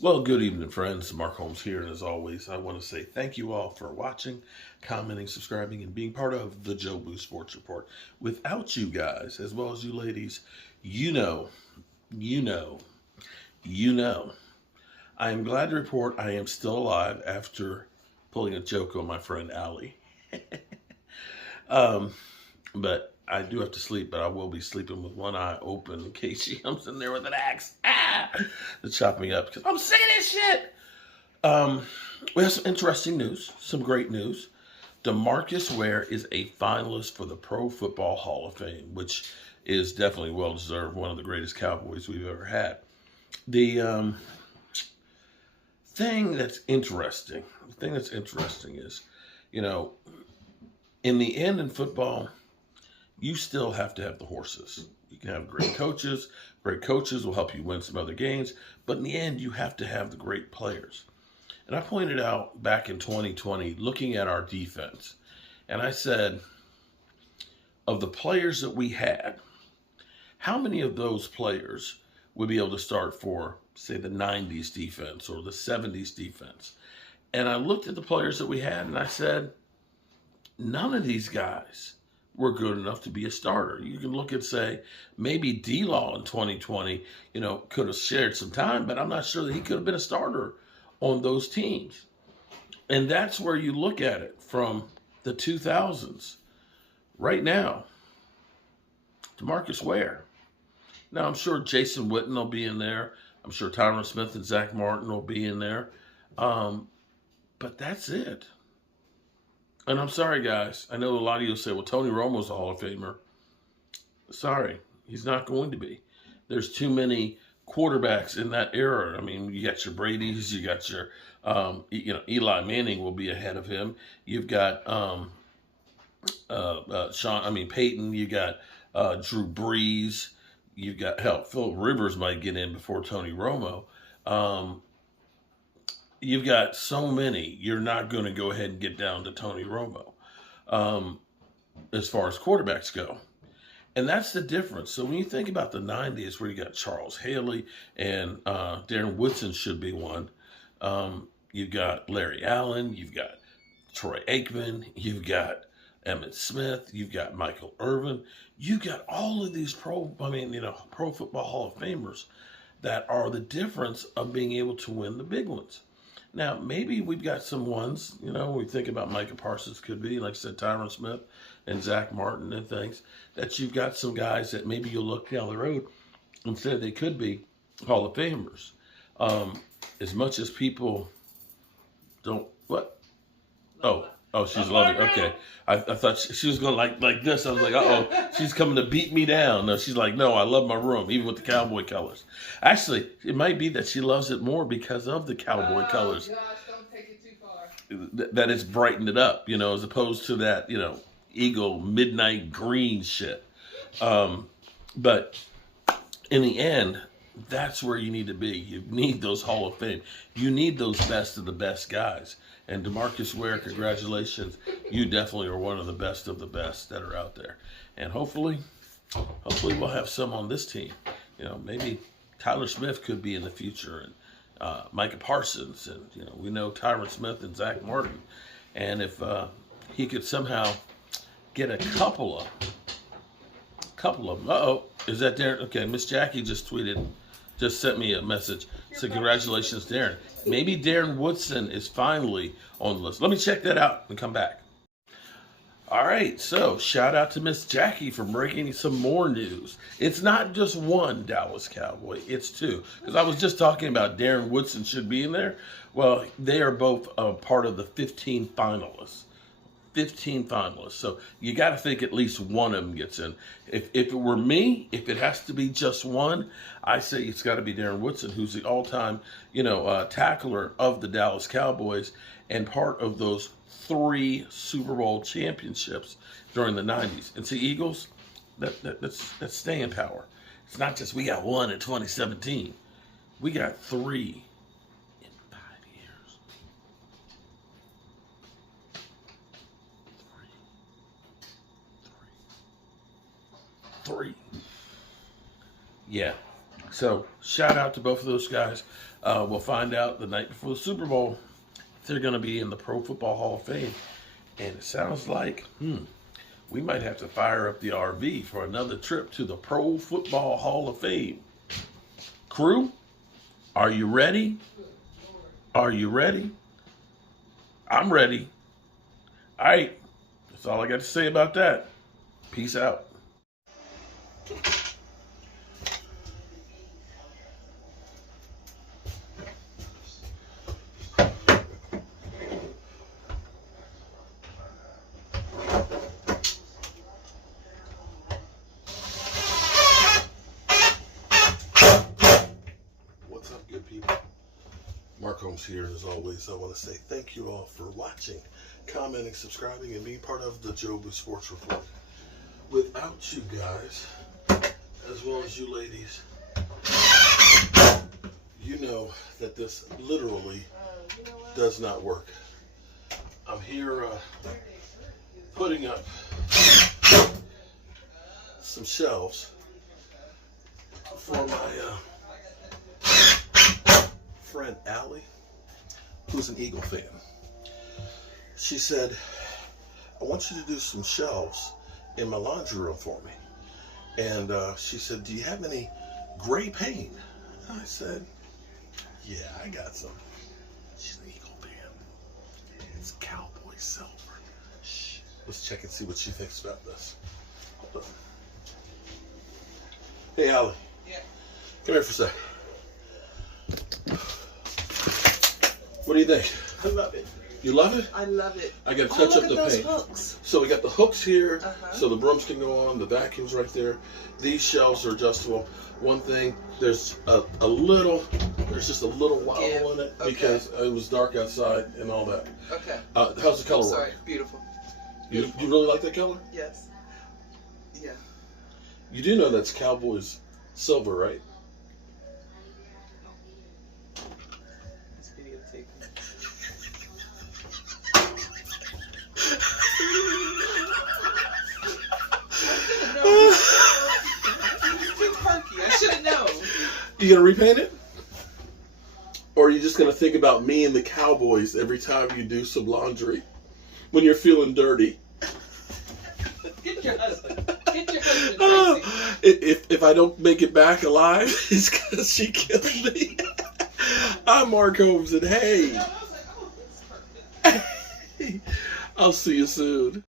Well, good evening, friends. Mark Holmes here, and as always, I want to say thank you all for watching, commenting, subscribing, and being part of the Joe Boo Sports Report. Without you guys, as well as you ladies, you know, you know, you know. I am glad to report I am still alive after pulling a joke on my friend Allie. um, but I do have to sleep, but I will be sleeping with one eye open in case she comes in there with an axe to chop me up because I'm sick of this shit. Um, we have some interesting news, some great news. DeMarcus Ware is a finalist for the Pro Football Hall of Fame, which is definitely well deserved. One of the greatest Cowboys we've ever had. The thing that's interesting, is, you know, in the end in football, you still have to have the horses. You can have great coaches. Great coaches will help you win some other games, but in the end, you have to have the great players. And I pointed out back in 2020, looking at our defense, and I said, of the players that we had, how many of those players would be able to start for, say, the 90s defense or the 70s defense? And I looked at the players that we had, and I said, none of these guys were good enough to be a starter. You can look at, say, maybe D-Law in 2020, could have shared some time, but I'm not sure that he could have been a starter on those teams. And that's where you look at it from the 2000s. Right now, DeMarcus Ware. Now, I'm sure Jason Witten will be in there. I'm sure Tyron Smith and Zach Martin will be in there. But that's it. And I'm sorry, guys. I know a lot of you will say, well, Tony Romo's a Hall of Famer. Sorry, he's not going to be. There's too many quarterbacks in that era. I mean, you got your Brady's, you got your, Eli Manning will be ahead of him. You've got Peyton. You got Drew Brees. You've got, hell, Phil Rivers might get in before Tony Romo. You've got so many. You're not going to go ahead and get down to Tony Romo as far as quarterbacks go. And that's the difference. So when you think about the 90s, where you got Charles Haley and Darren Woodson should be one. You've got Larry Allen. You've got Troy Aikman. You've got Emmitt Smith. You've got Michael Irvin. You've got all of these Pro Football Hall of Famers that are the difference of being able to win the big ones. Now, maybe we've got some ones, we think about Micah Parsons could be, like I said, Tyron Smith and Zach Martin and things, that you've got some guys that maybe you'll look down the road and say they could be Hall of Famers. As much as people don't, what? Oh, she's loving it. Okay. I thought she was going like this. I was like, uh-oh, she's coming to beat me down. No, she's like, no, I love my room, even with the cowboy colors. Actually, it might be that she loves it more because of the cowboy colors. Gosh, don't take it too far. That it's brightened it up, as opposed to that, Eagle midnight green shit. But in the end, that's where you need to be. You need those Hall of Fame. You need those best of the best guys. And DeMarcus Ware, congratulations. You definitely are one of the best that are out there. And hopefully we'll have some on this team. Maybe Tyler Smith could be in the future, and Micah Parsons, and we know Tyron Smith and Zach Martin. And if he could somehow get a couple of them. Uh-oh, is that Darren? Okay, Miss Jackie just sent me a message. So congratulations, Darren. Maybe Darren Woodson is finally on the list. Let me check that out and come back. All right, so shout out to Miss Jackie for breaking some more news. It's not just one Dallas Cowboy, it's two. Because I was just talking about Darren Woodson should be in there. Well, they are both part of the 15 finalists. 15 finalists. So you got to think at least one of them gets in. If it were me, if it has to be just one, I say it's got to be Darren Woodson, who's the all-time, tackler of the Dallas Cowboys and part of those 3 Super Bowl championships during the 90s. And see, Eagles, that's staying power. It's not just we got one in 2017. We got 3 in 5 years. 3. Yeah. So shout out to both of those guys. We'll find out the night before the Super Bowl if they're going to be in the Pro Football Hall of Fame. And it sounds like, we might have to fire up the RV for another trip to the Pro Football Hall of Fame. Crew, are you ready? Are you ready? I'm ready. All right. That's all I got to say about that. Peace out. What's up, good people? Mark Holmes here, and as always, I want to say thank you all for watching, commenting, subscribing, and being part of the Jobu Sports Report. Without you guys, as well as you ladies, you know that this literally does not work. I'm here putting up some shelves for my friend Allie, who's an Eagle fan. She said, I want you to do some shelves in my laundry room for me. And she said, do you have any gray paint? And I said, yeah, I got some. She's an Eagle fan. It's Cowboy Silver. Shh. Let's check and see what she thinks about this. Hold on. Hey, Allie. Yeah. Come here for a sec. What do you think? I love it. You love it? I love it. I got to touch up the paint. Hooks. So we got the hooks here, so the brooms can go on. The vacuum's right there. These shelves are adjustable. One thing, there's just a little wobble in it because it was dark outside and all that. Okay. How's the color work? Sorry, beautiful. You really like that color? Yes. Yeah. You do know that's Cowboys Silver, right? It's videotaping. I should have known. You gonna repaint it? Or are you just gonna think about me and the Cowboys every time you do some laundry? When you're feeling dirty? Get your husband. Get your husband, Tracy. If I don't make it back alive, it's because she killed me. I'm Mark Holmes, and hey, I was like, oh, this is perfect. I'll see you soon.